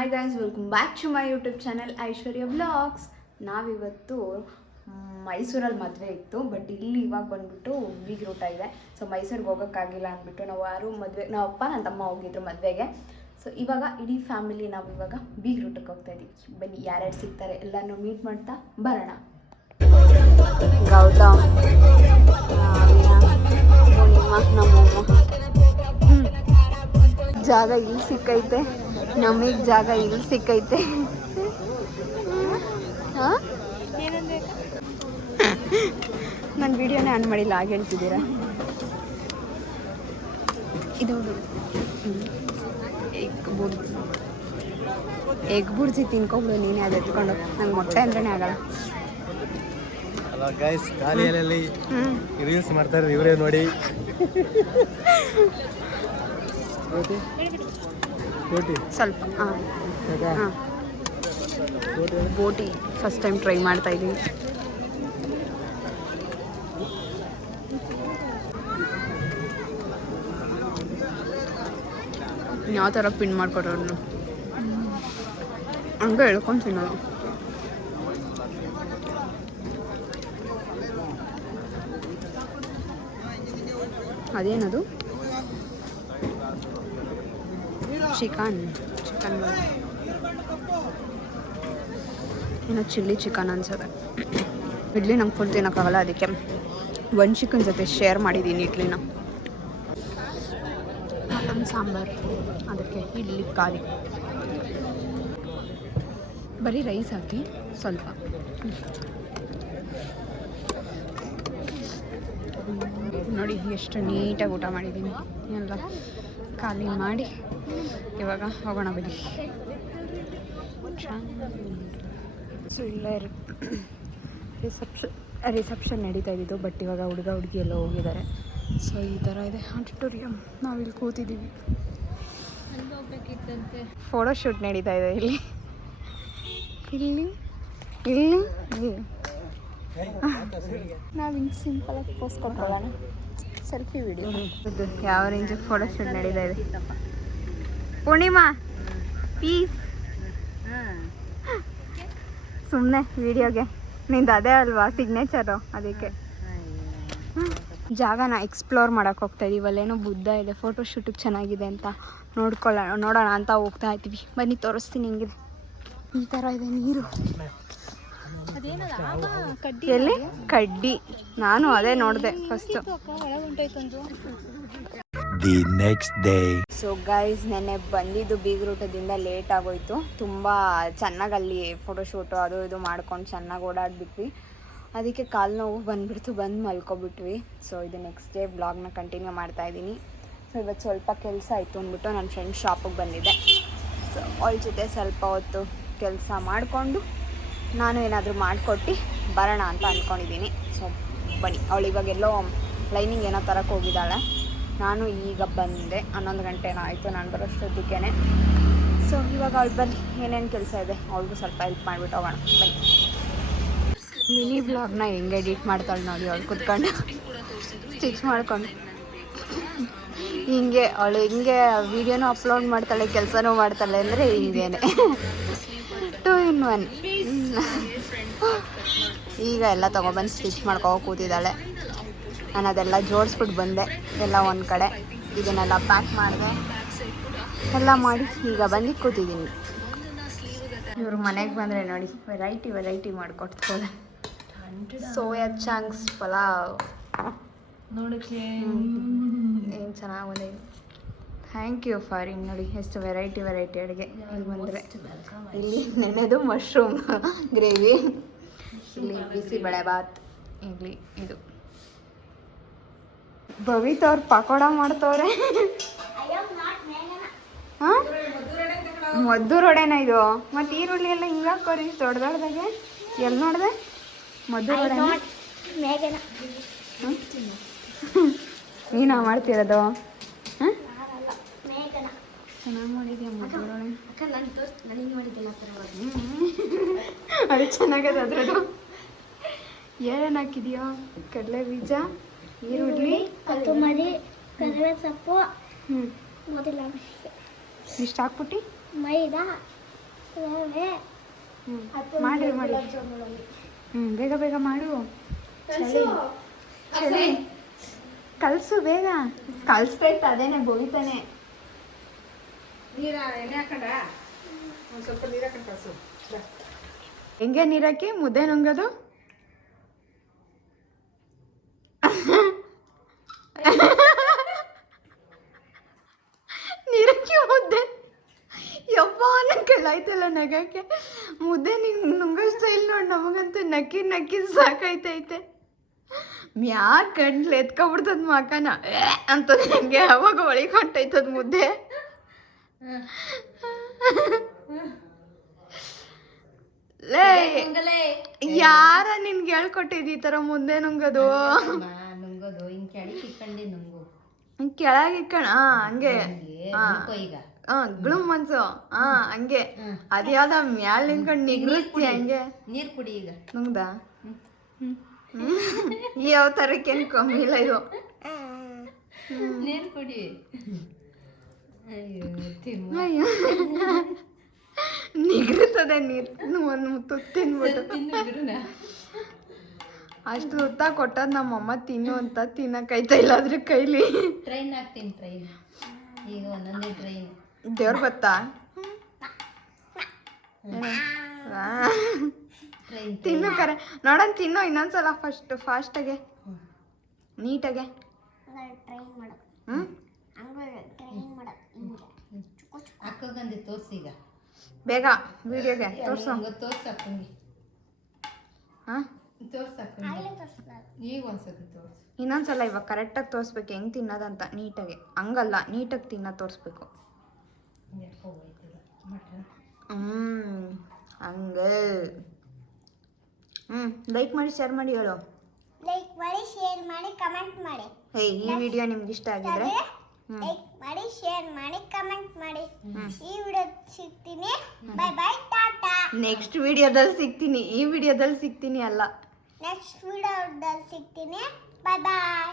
Hi guys, welcome back to my YouTube channel Aishwarya vlogs. ನಾವಿವತ್ತು ಮೈಸೂರಲ್ಲಿ ಮದುವೆ ಇತ್ತು, ಬಟ್ ಇಲ್ಲಿ ಇವಾಗ ಬಂದುಬಿಟ್ಟು ಬೀಗ್ರೂಟ ಇದೆ. ಸೊ ಮೈಸೂರಿಗೆ ಹೋಗೋಕ್ಕಾಗಿಲ್ಲ ಅಂದ್ಬಿಟ್ಟು ನಾವು ನಮ್ಮ ಅಪ್ಪ ನನ್ನ ತಮ್ಮ ಹೋಗಿದ್ರು ಮದುವೆಗೆ. ಸೊ ಇವಾಗ ಇಡೀ ಫ್ಯಾಮಿಲಿ ನಾವು ಇವಾಗ ಬೀಗ್ರೂಟಕ್ಕೆ ಹೋಗ್ತಾ ಇದ್ದೀವಿ. ಬನ್ನಿ ಯಾರ್ಯಾರು ಸಿಗ್ತಾರೆ ಎಲ್ಲನೂ ಮೀಟ್ ಮಾಡ್ತಾ ಬರೋಣ. ಗೌತಮ್, ನಮ್ಮಮ್ಮ ಜಾಗ ಇಲ್ಲಿ ಸಿಕ್ಕೈತೆ, ನಮಗೆ ಜಾಗ ಇಲ್ಲಿ ಸಿಕ್ಕೈತೆ. ನನ್ನ ವಿಡಿಯೋನೇ ಆನ್ ಮಾಡಿಲ್ಲ, ಹಾಗೆ ಹೇಳ್ತಿದ್ದೀರಾ? ಇದು ಎಗ್ ಬುರ್ಜಿ ತಿನ್ಕೊಬಿಡು ನೀನೇ, ಅದು ಎತ್ಕೊಂಡು. ನಂಗೆ ಮೊಟ್ಟೆ ಅಂದ್ರೇ ಆಗಲ್ಲ. ಗೈಸ್, ಖಾಲಿಯಲ್ಲಿ ರೀಲ್ಸ್ ಮಾಡ್ತಾರೆ ಇವರೇ ನೋಡಿ. ಸ್ವಲ್ಪ ಬೋಟಿ ಫಸ್ಟ್ ಟೈಮ್ ಟ್ರೈ ಮಾಡ್ತಾ ಇದ್ದೀವಿ. ಯಾವ ಥರ ಪಿನ್ ಮಾಡ್ಕೊಡೋರು ಹಂಗೆ ಹೇಳ್ಕೊಂಡು ತಿನ್ನೋದು. ಅದೇನದು? ಚಿಕನ್ ಏನೋ ಚಿಲ್ಲಿ ಚಿಕನ್ ಅನ್ಸುತ್ತೆ. ಇಡ್ಲಿ ನಂಗೆ ಫುಲ್ ತಿನ್ನೋಕ್ಕಾಗಲ್ಲ, ಅದಕ್ಕೆ ಒಂದು ಚಿಕನ್ ಜೊತೆ ಶೇರ್ ಮಾಡಿದ್ದೀನಿ ಇಡ್ಲಿನ. ಮಟನ್ ಸಾಂಬಾರು, ಅದಕ್ಕೆ ಇಡ್ಲಿ ಖಾಲಿ. ಬರೀ ರೈಸ್ ಹಾಕಿ ಸ್ವಲ್ಪ. ನೋಡಿ ಎಷ್ಟು ನೀಟಾಗಿ ಊಟ ಮಾಡಿದ್ದೀನಿ. ಎಲ್ಲ ಖಾಲಿ ಮಾಡಿ ಇವಾಗ ಹೋಗೋಣ ಬನ್ನಿ. ಸೊ ಇಲ್ಲೇ ರಿಸೆಪ್ಷನ್ ನಡೀತಾ ಇದ್ದಿದ್ದು, ಬಟ್ ಇವಾಗ ಹುಡುಗ ಹುಡುಗಿ ಎಲ್ಲ ಹೋಗಿದ್ದಾರೆ. ಸೊ ಈ ಥರ ಇದೆ ಆಡಿಟೋರಿಯಂ, ನಾವಿಲ್ಲಿ ಕೂತಿದ್ದೀವಿ. ಫೋಟೋಶೂಟ್ ನಡೀತಾ ಇದೆ ಇಲ್ಲಿ ಇಲ್ಲಿ ಇಲ್ಲಿ ನಾವು ಹಿಂಗೆ ಸಿಂಪಲಾಗಿ ಪೋಸ್ ಕೊಟ್ಕೊಳ್ಳೋಣ, ಸೆಲ್ಫಿ ವಿಡಿಯೋ. ಯಾವ ರೇಂಜಿಗೆ ಫೋಟೋಶೂಟ್ ನಡೀತಾ ಇದೆ. ಪೂರ್ಣಿಮಾ ಪ್ಲೀಸ್ ಸುಮ್ಮನೆ ವಿಡಿಯೋಗೆ, ನಿಂದು ಅದೇ ಅಲ್ವಾ ಸಿಗ್ನೇಚರು, ಅದಕ್ಕೆ. ಜಾಗನ ಎಕ್ಸ್ಪ್ಲೋರ್ ಮಾಡೋಕ್ಕೆ ಹೋಗ್ತಾ ಇದೀವಿ. ಅಲ್ಲೇನೋ ಬುದ್ಧ ಇದೆ, ಫೋಟೋಶೂಟಿಗೆ ಚೆನ್ನಾಗಿದೆ ಅಂತ ನೋಡೋಣ ಅಂತ ಹೋಗ್ತಾ ಇದ್ದೀವಿ. ಬನ್ನಿ ತೋರಿಸ್ತೀನಿ ಹೆಂಗಿದೆ. ಈ ಥರ ಇದೆ ನೀರು. ಎಲ್ಲಿ ಕಡ್ಡಿ? ನಾನು ಅದೇ ನೋಡಿದೆ first. The next day. So guys, ನೆನ್ನೆ ಬಂದಿದ್ದು ಬೀಗ್ರೂಟದಿಂದ ಲೇಟ್ ಆಗೋಯ್ತು. ತುಂಬ ಚೆನ್ನಾಗಿ ಅಲ್ಲಿ ಫೋಟೋಶೂಟು ಅದು ಇದು ಮಾಡ್ಕೊಂಡು ಚೆನ್ನಾಗಿ ಓಡಾಡ್ಬಿಟ್ವಿ. ಅದಕ್ಕೆ ಕಾಲು ನೋವು ಬಂದು ಮಲ್ಕೊಬಿಟ್ವಿ. ಸೊ ಇದು ನೆಕ್ಸ್ಟ್ ಡೇ ಬ್ಲಾಗ್ನ ಕಂಟಿನ್ಯೂ ಮಾಡ್ತಾಯಿದ್ದೀನಿ. ಸೊ ಇವತ್ತು ಸ್ವಲ್ಪ ಕೆಲಸ ಆಯಿತು ಅಂದ್ಬಿಟ್ಟು ನನ್ನ ಫ್ರೆಂಡ್ ಶಾಪಿಗೆ ಬಂದಿದ್ದೆ. ಸೊ ಅವಳ ಜೊತೆ ಸ್ವಲ್ಪ ಹೊತ್ತು ಕೆಲಸ ಮಾಡಿಕೊಂಡು ನಾನು ಏನಾದರೂ ಮಾಡಿಕೊಟ್ಟು ಬರೋಣ ಅಂತ ಅಂದ್ಕೊಂಡಿದ್ದೀನಿ. ಸೊ ಬನ್ನಿ. ಅವಳು ಇವಾಗೆಲ್ಲೋ ಲೈನಿಂಗ್ ಏನೋ ತರಕ್ಕೆ ಹೋಗಿದ್ದಾಳೆ. ನಾನು ಈಗ ಬಂದೆ, 11 ಗಂಟೆನೋ ಆಯಿತು ನಾನು ಬರೋಷ್ಟೊತ್ತಿಗೆ. ಸೊ ಇವಾಗ ಅವಳು ಬನ್ನಿ, ಏನೇನು ಕೆಲಸ ಇದೆ ಅವಳಿಗೂ ಸ್ವಲ್ಪ ಹೆಲ್ಪ್ ಮಾಡಿಬಿಟ್ಟು ಹೋಗೋಣ ಬನ್ನಿ. ಮಿನಿ ಬ್ಲಾಗ್ನ ಹೆಂಗೆ ಎಡಿಟ್ ಮಾಡ್ತಾಳೆ ನೋಡಿ ಅವಳು ಕೂತ್ಕೊಂಡು ಸ್ಟಿಚ್ ಮಾಡ್ಕೊಂಡು. ಹಿಂಗೆ ಅವಳು ಹಿಂಗೆ ವೀಡಿಯೋನೂ ಅಪ್ಲೋಡ್ ಮಾಡ್ತಾಳೆ, ಕೆಲಸನೂ ಮಾಡ್ತಾಳೆ ಅಂದರೆ ಹಿಂಗೇನೆ 2 in 1. ಈಗ ಎಲ್ಲ ತೊಗೊಬಂದು ಸ್ಟಿಚ್ ಮಾಡ್ಕೊ ಕೂತಿದ್ದಾಳೆ. ನಾನು ಅದೆಲ್ಲ ಜೋಡಿಸ್ಬಿಟ್ಟು ಬಂದೆ ಎಲ್ಲ ಒಂದು ಕಡೆ. ಇದನ್ನೆಲ್ಲ ಪ್ಯಾಕ್ ಮಾಡಿದೆ, ಎಲ್ಲ ಮಾಡಿ ಈಗ ಬಂದು ಕೂತಿದ್ದೀನಿ. ಇವ್ರ ಮನೆಗೆ ಬಂದರೆ ನೋಡಿ ವೆರೈಟಿ ಮಾಡಿಕೊಡ್ತಾರೆ. ಸೋಯಾ ಚಂಕ್ಸ್ ಪಲಾವ್ ನೋಡೋಕ್ಕೆ ಏನು ಚೆನ್ನಾಗಿ ಬಂದಿದೆ. ಥ್ಯಾಂಕ್ ಯು ಫಾರ್ ಹಿಂಗೆ ನೋಡಿ ಎಷ್ಟು ವೆರೈಟಿ ಅಡುಗೆ. ಇಲ್ಲಿ ಬಂದರೆ ಇಲ್ಲಿ ನೆನೆದು ಮಶ್ರೂಮ್ ಗ್ರೇವಿ, ಇಲ್ಲಿ ಬಿಸಿಬೇಳೆ ಬಾತ್, ಇಲ್ಲಿ ಇದು ಭವಿತ್ ಅವ್ರು ಪಕೋಡ ಮಾಡ್ತವ್ರೆ. ಹಾಂ, ಮದ್ದೂರೊಡೆನ ಇದು? ಮತ್ತು ಈರುಳ್ಳಿ ಎಲ್ಲ ಹಿಂಗೆ ಹಾಕೋರಿ ದೊಡ್ಡದಾಗೆ. ಎಲ್ಲಿ ನೋಡಿದೆ? ಮದ್ದೂರೊಡೆ ನೀನು ಮಾಡ್ತಿರೋದು? ಹಾಂ, ಚೆನ್ನಾಗಿ ಮಾಡಿದ್ಯಾ ಮದ್ದೂರೊಡೆ. ಅದು ಚೆನ್ನಾಗದ. ಅದ್ರದ್ದು ಏನೇನು ಹಾಕಿದೆಯೋ? ಕಡಲೆ ಬೀಜ, ಈರುಳ್ಳಿ, ಕೊತ್ತಂಬರಿ, ಕರಿಬೇವು ಸೊಪ್ಪು, ಇಷ್ಟು ಹಾಕ್ಬಿಟ್ಟು ಮೈದಾ, ಮಾಡಿ ಮಾಡಿ ಬೇಗ ಬೇಗ ಮಾಡು. ಚಳಿ ಚಳಿ ಕಲ್ಸು ಬೇಗ. ಕಲ್ಸ್ಬೇಕು ಅದೇನೆ ಬೋಯ್ತಾನೆ. ಹೆಂಗೆ ನೀರಾಕಿ ಮುದ್ದೆ ನುಂಗದು? ನೀರಕ್ಕಿ ಮುದ್ದೆ ಯಪ್ಪ ಕೆಳಾಯ್ತಲ್ಲ ನಗಕ್ಕೆ. ಮುದ್ದೆ ನಿಂಗೆ ನುಂಗೋ ಸ್ಟೈಲ್ ನೋಡಿ ನಮಗಂತೂ ನಕ್ಕಿ ನಕ್ಕಿ ಸಾಕಾಯ್ತೈತೆ. ಮ್ಯಾಕ್ ಗಂಟ್ಲು ಎತ್ಕೊಬಿಡ್ತದ ಮಕನ ಅಂತದ ಹೆಂಗೆ ಅವಾಗ ಹೊಳಿಕೊಂಟೈತದ ಮುದ್ದೆ. ಲೇ ಯಾರ ನಿನ್ಗೆ ಹೇಳ್ಕೊಟ್ಟಿದ್ ಈ ತರ ಮುದ್ದೆ ನುಂಗದು? ಕೆಳಗೆ ಇಕ್ಕಣ ಹಂಗೆ ಗ್ಲುಮ್ ಮನ್ಸು ಹಂಗೆ ಅದ್ಯಾವ್ದ ಮ್ಯಾಲ ನಿಂತ್ಕೊಂಡು ನಿಗ್ರಿಸ್ತಿ ಹಂಗೆ. ನೀರ್ ಕುಡಿ ಈಗ. ನುಂಗ್ದ ಯಾವ ತರಕ್ಕೇನು ಕಮ್ಮಿ ಇಲ್ಲ ಇದು. ನೀರ್ ಕುಡಿ. ಅಯ್ಯೋ ನಿಗ್ರಿತದೆ ನೀರು ಒಂದು ಮುತ್ತು ತಿನ್ಬಿಟ್ಟು. ಅಷ್ಟು ಹೊತ್ತ ಕೊಟ್ಟದ್ ನಮ್ಮಮ್ಮ ತಿನ್ನು ಅಂತ ತಿನ್ನಕೈತಾ ಇಲ್ಲ ಅದ್ರ ಕೈಲಿ. ಟ್ರೈನ್ ಹಾಕ್ತೀನಿ ಟ್ರೈನ್ ಈಗ ಒಂದೊಂದೇ ಟ್ರೈನ್. ದೇವ್ರ ಬತ್ತಾ ತಿನ್ನು ಕರೆ ನೋಡೋಣ ತಿನ್ನು ಇನ್ನೊಂದ್ಸಲ ಫಾಸ್ಟಾಗೆ ನೀಟಾಗೆ. ಅಕ್ಕಗಂದು ತೋರ್ಸಿ ಈಗ ಬೇಗ ವಿಡಿಯೋಗೆ ತೋರ್ಸು. ತೋರ್ಸಕ್ಕಂಗೆ ಹಾಂ ತೋರ್ಸಕ್ಕಂಗೆ ಈಗ ಒಂದ್ಸತಿ ತೋರ್ಸು. ಇನ್ನೊಂದ್ಸಲ ಇವಾಗ ಕರೆಕ್ಟಾಗಿ ತೋರಿಸ್ಬೇಕು ಹೆಂಗೆ ತಿನ್ನೋದಂತ ನೀಟಾಗಿ. ಹಂಗಲ್ಲ ನೀಟಾಗಿ ತಿನ್ನೋದು ತೋರಿಸ್ಬೇಕು. ಹಂಗೆ ಲೈಕ್ ಮಾಡಿ ಶೇರ್ ಮಾಡಿ ಹೇಳು. ಲೈಕ್ ಮಾಡಿ ಶೇರ್ ಮಾಡಿ ಕಮೆಂಟ್ ಮಾಡಿ. ಈ ವಿಡಿಯೋ ನಿಮ್ಗೆ ಇಷ್ಟ ಆಗಿದ್ರೆ ಲೈಕ್ ಮಾಡಿ ಶೇರ್ ಮಾಡಿ ಕಮೆಂಟ್ ಮಾಡಿ. ಈ ವಿಡಿಯೋ ಸಿಗ್ತೀನಿ. Bye bye Tata. ನೆಕ್ಸ್ಟ್ ವಿಡಿಯೋದಲ್ಲಿ ಸಿಗ್ತೀನಿ. ಈ ವಿಡಿಯೋದಲ್ಲಿ ಸಿಗ್ತೀನಿ ಅಲ್ಲ, ನೆಕ್ಸ್ಟ್ ವಿಡಿಯೋದಲ್ಲಿ ಸಿಗ್ತೀನಿ. ಬೈ ಬಾಯ್.